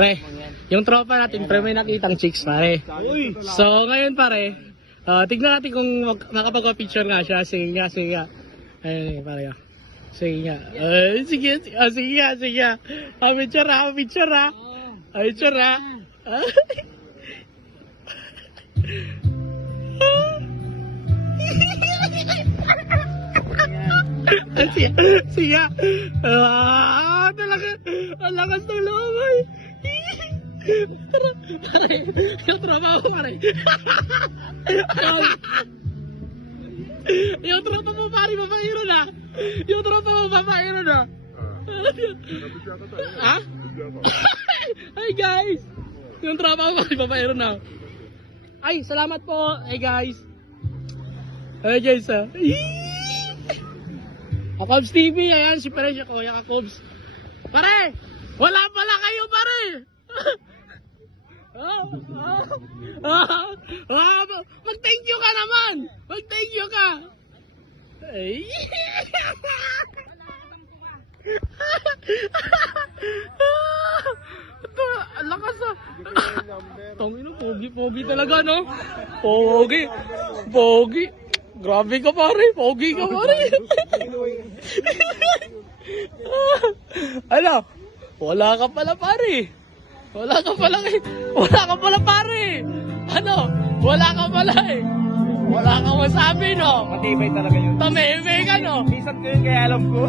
Pare, yung tropa natin, pre, may nakitang chicks, pare. So, ngayon, pare, tignan natin kung makapag-picture nga siya. Sige nga, sige nga. Ayun, pare. Sige nga. Sige nga. Picture ha. Picture ha. Sige. Talaga. Ang lakas ng loob ay. Pare, yung tropa mo pare. Yung tropa mo pare, papairo na. Yung tropa mo papairo na. Ha? Hi guys. Yung tropa mo pare, papairo na. Ay, salamat po. Hey guys. Hey guys ha. Kakobs TV, ayan, si pare siya ko, yung Kakobs. Pare, wala pala kayo pare. Mag-thank you ka naman. Mag-thank you ka. Ay. Ang lakas ah. Tangina, pogi talaga no. Pogi. Grabe ka pare, pogi ka pare. Ano? Wala ka pala pare. Wala ka pala pare. Ano? Wala ka pala eh. Wala kang masabi no. Matibay talaga yun. Tameme ka no. Isat ko yun kaya alam ko.